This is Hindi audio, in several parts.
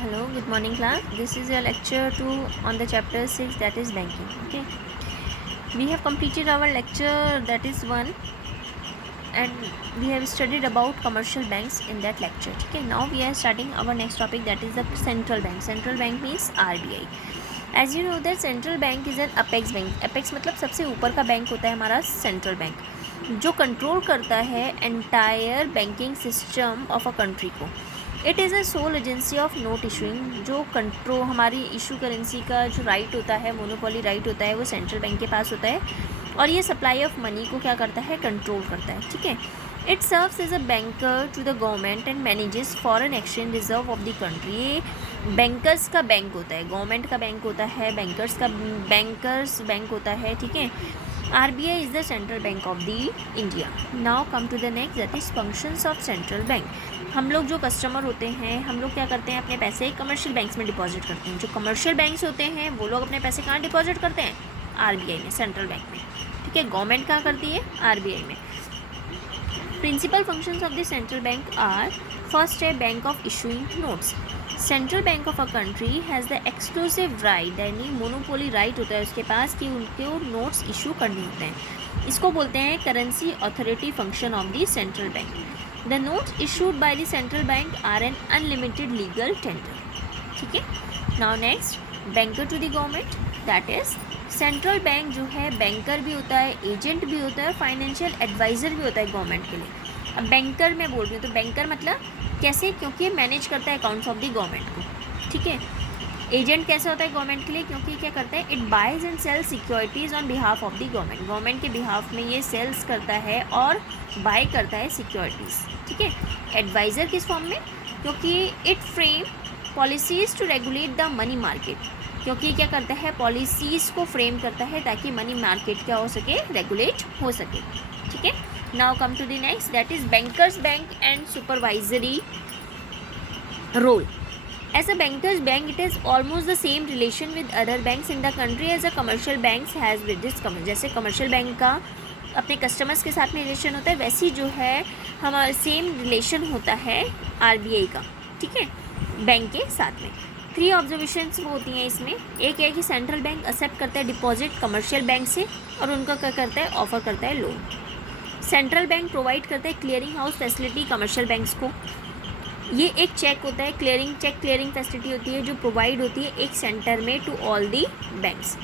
Hello, good morning class. This is your lecture 2 on the chapter 6, that is banking. Okay, we have completed our lecture, that is 1, and we have studied about commercial banks in that lecture. Okay, now we are starting our next topic, that is the central bank. Central bank means RBI. As you know that central bank is an apex bank. Apex मतलब सबसे ऊपर का बैंक होता है हमारा सेंट्रल बैंक, जो कंट्रोल करता है entire banking system of a country को. It is a sole agency of note issuing. जो कंट्रोल हमारी इशू करेंसी का जो राइट होता है, मोनोपोली राइट होता है, वो सेंट्रल बैंक के पास होता है. और ये सप्लाई ऑफ मनी को क्या करता है, कंट्रोल करता है. ठीक है. It serves as a banker to the government and manages foreign exchange reserve of the country. ये बैंकर्स का बैंक होता है, गवर्नमेंट का बैंक होता है, बैंकर्स बैंक होता है. ठीक है. RBI is the central bank of the India. Now come to the next, that is functions of central bank. हम लोग जो कस्टमर होते हैं, हम लोग क्या करते हैं, अपने पैसे कमर्शियल बैंक्स में डिपॉजिट करते हैं. जो कमर्शियल बैंक्स होते हैं वो लोग अपने पैसे कहाँ डिपॉजिट करते हैं, RBI में, सेंट्रल बैंक में. ठीक है. गवर्नमेंट कहाँ करती है, RBI में. Principal functions of the central bank are, first है bank of issuing notes. Central bank of a country has the exclusive right, यानी मोनोपोली राइट होता है उसके पास कि उनके नोट्स इशू करने होते हैं. इसको बोलते हैं currency authority function of the central bank. The notes issued by the central bank are an unlimited legal tender. ठीक है. Now next, banker to the government, that is central bank जो है बैंकर भी होता है, एजेंट भी होता है, फाइनेंशियल एडवाइज़र भी होता है गवर्नमेंट के लिए. अब बैंकर मैं बोल रही हूँ तो बैंकर मतलब कैसे, क्योंकि ये मैनेज करता है अकाउंट्स ऑफ द गवर्नमेंट को. ठीक है. एजेंट कैसे होता है गवर्नमेंट के लिए, क्योंकि क्या करता है, it buys and sells securities on behalf of the government. Government के बिहाफ में ये सेल्स करता है और बाय करता है सिक्योरिटीज़. ठीक है. एडवाइज़र किस फॉर्म में, क्योंकि it frame policies to regulate the money market. क्योंकि क्या करता है, पॉलिसीज़ को फ्रेम करता है ताकि मनी मार्केट क्या हो सके, रेगुलेट हो सके. ठीक है. Now come to the next, that is bankers bank and supervisory role. As a banker's bank, it is almost the same relation with other banks in the country as a commercial banks has with this commercial. जैसे कमर्शियल बैंक का अपने कस्टमर्स के साथ में रिलेशन होता है, वैसी जो है हमारा सेम रिलेशन होता है RBI का. ठीक है. बैंक के साथ में 3 ऑब्जर्वेशंस वो होती हैं इसमें. एक है कि सेंट्रल बैंक एक्सेप्ट करता है डिपॉजिट कमर्शियल बैंक से और उनका क्या करता है, ऑफर करता है लोन. सेंट्रल बैंक प्रोवाइड करता है clearing house facility commercial banks को. ये एक चेक होता है, क्लियरिंग फैसिलिटी होती है जो प्रोवाइड होती है एक सेंटर में to all the banks.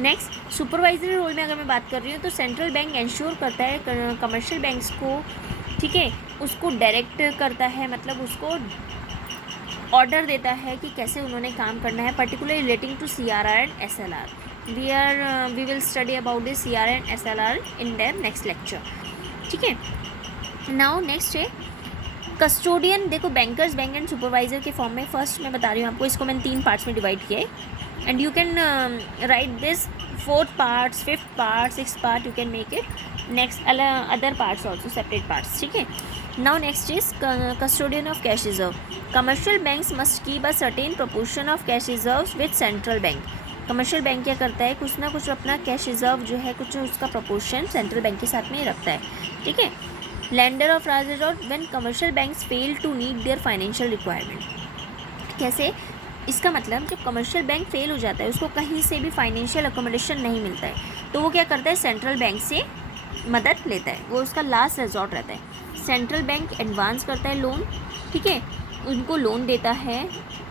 Next, supervisory role में अगर मैं बात कर रही हूँ तो सेंट्रल बैंक इंश्योर करता है कमर्शियल बैंक्स को. ठीक है. उसको डायरेक्ट करता है, मतलब उसको ऑर्डर देता है कि कैसे उन्होंने काम करना है, particularly relating to CRR and SLR. We will study about this CRR and SLR in their next lecture. ठीक है. नाउ नेक्स्ट है कस्टोडियन. देखो बैंकर्स बैंक एंड सुपरवाइजर के फॉर्म में फर्स्ट मैं बता रही हूँ आपको, इसको मैंने 3 पार्ट्स में डिवाइड किया है. And you can write this 4th parts, 5th part, 6th part, you can make it next other parts also, separate parts. ठीक है. Now next is custodian of cash reserve. Commercial banks must keep a certain proportion of cash reserve with central bank. Commercial bank क्या करता है, कुछ ना कुछ अपना कैश रिजर्व जो है, कुछ उसका प्रोपोर्शन सेंट्रल बैंक के साथ में रखता है. ठीक है. Lender of last resort when commercial banks fail to meet their financial requirement. कैसे, इसका मतलब जब कमर्शियल बैंक फेल हो जाता है, उसको कहीं से भी फाइनेंशियल अकोमोडेशन नहीं मिलता है, तो वो क्या करता है, सेंट्रल बैंक से मदद लेता है. वो उसका लास्ट रिजॉर्ट रहता है. सेंट्रल बैंक एडवांस करता है लोन. ठीक है. उनको लोन देता है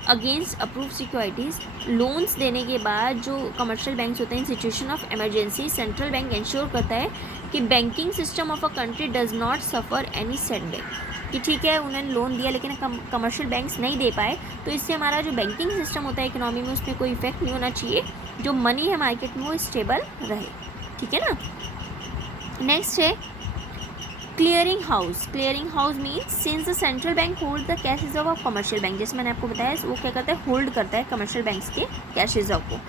अगेंस्ट अप्रूव सिक्योरिटीज़. लोन्स देने के बाद जो कमर्शियल बैंक्स होते हैं, in situation of emergency central bank insure करता है कि banking system of a country does not suffer any setback. कि ठीक है, उन्होंने लोन दिया लेकिन कमर्शियल बैंक्स नहीं दे पाए, तो इससे हमारा जो बैंकिंग सिस्टम होता है इकोनॉमी में, उसमें कोई इफेक्ट नहीं होना चाहिए. जो मनी है मार्केट में वो स्टेबल रहे. ठीक है ना. नेक्स्ट है clearing house. Clearing house means since the central bank hold the cash reserve of commercial bank. जैसे मैंने आपको बताया, वो क्या करता है, होल्ड करता है कमर्शियल बैंक्स के कैश रिजर्व को.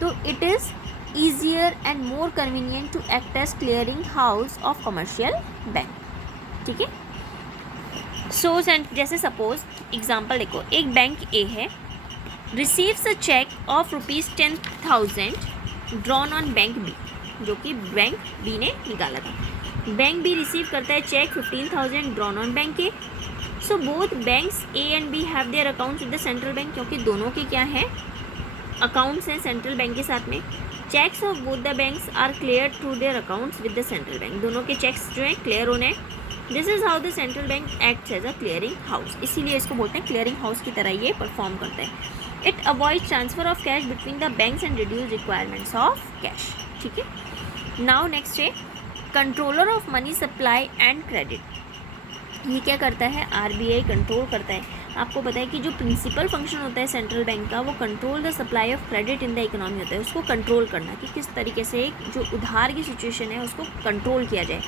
तो it is easier and more convenient to act as clearing house of commercial bank. ठीक है. सो जैसे सपोज एग्जाम्पल देखो, एक बैंक A है, receives a cheque of ₹10,000 drawn on bank B, जो कि बैंक B ने निकाला था. बैंक B रिसीव करता है cheque 15,000 drawn on bank A. So both banks A and B have their accounts with the central bank, क्योंकि दोनों के क्या है, अकाउंट्स हैं सेंट्रल बैंक के साथ में. Cheques of both the banks are clear through their accounts with the central bank. दोनों के चेक्स जो हैं क्लियर होने. This is how the central bank acts as a clearing house. इसीलिए इसको बोलते हैं क्लियरिंग हाउस की तरह ये परफॉर्म करता है. It avoid transfer of cash between the banks and reduce requirements of cash. ठीक है. नाउ नेक्स्ट है controller of money supply and credit. ये क्या करता है, आरबीआई कंट्रोल करता है. आपको पता है कि जो प्रिंसिपल फंक्शन होता है सेंट्रल बैंक का, वो control the supply of credit in the economy होता है. उसको कंट्रोल करना कि किस तरीके से जो उधार की सिचुएशन है उसको कंट्रोल किया जाए.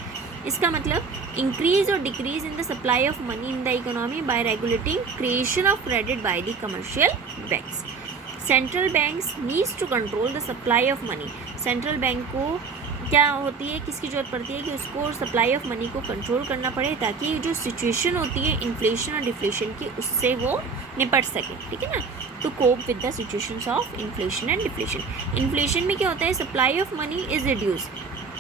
इसका मतलब इंक्रीज और decrease in the supply of money in the economy by regulating creation of credit by the commercial banks. Central banks needs to control the supply of money. Central bank को क्या होती है, किसकी ज़रूरत पड़ती है कि उसको सप्लाई ऑफ मनी को कंट्रोल करना पड़े, ताकि जो सिचुएशन होती है इन्फ्लेशन और डिफ्लेशन की, उससे वो निपट सके. ठीक है ना. To cope with the situations of inflation and deflation. Inflation में क्या होता है, supply of money is reduce.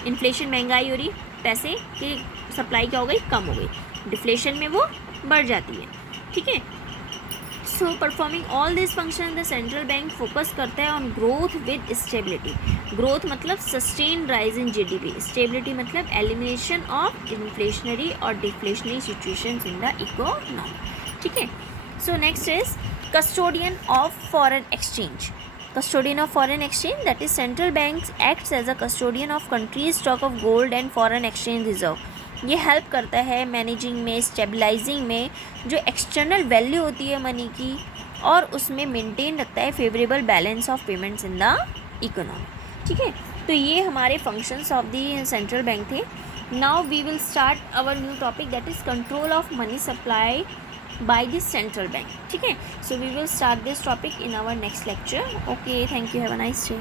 Inflation महंगाई हो रही, पैसे की सप्लाई क्या हो गई, कम हो गई. डिफ्लेशन में वो बढ़ जाती है. ठीक है. So performing all this function the central bank focus करता है on growth with stability. Growth मतलब sustain rise in GDP. Stability मतलब एलिमिनेशन ऑफ इन्फ्लेशनरी और deflationary situations in the economy. ठीक है. So next is custodian of foreign exchange. custodian of foreign exchange, that is central banks acts as a custodian of country's stock of gold and foreign exchange reserve. ये हेल्प करता है मैनेजिंग में, स्टेबलाइजिंग में, जो एक्सटर्नल वैल्यू होती है मनी की, और उसमें मेंटेन रखता है favourable balance of payments in the economy. ठीक है. तो ये हमारे functions of the central bank थे. Now we will start our new topic, that is control of money supply by the central bank. ठीक है. So we will start this topic in our next lecture. Okay, thank you, have a nice day.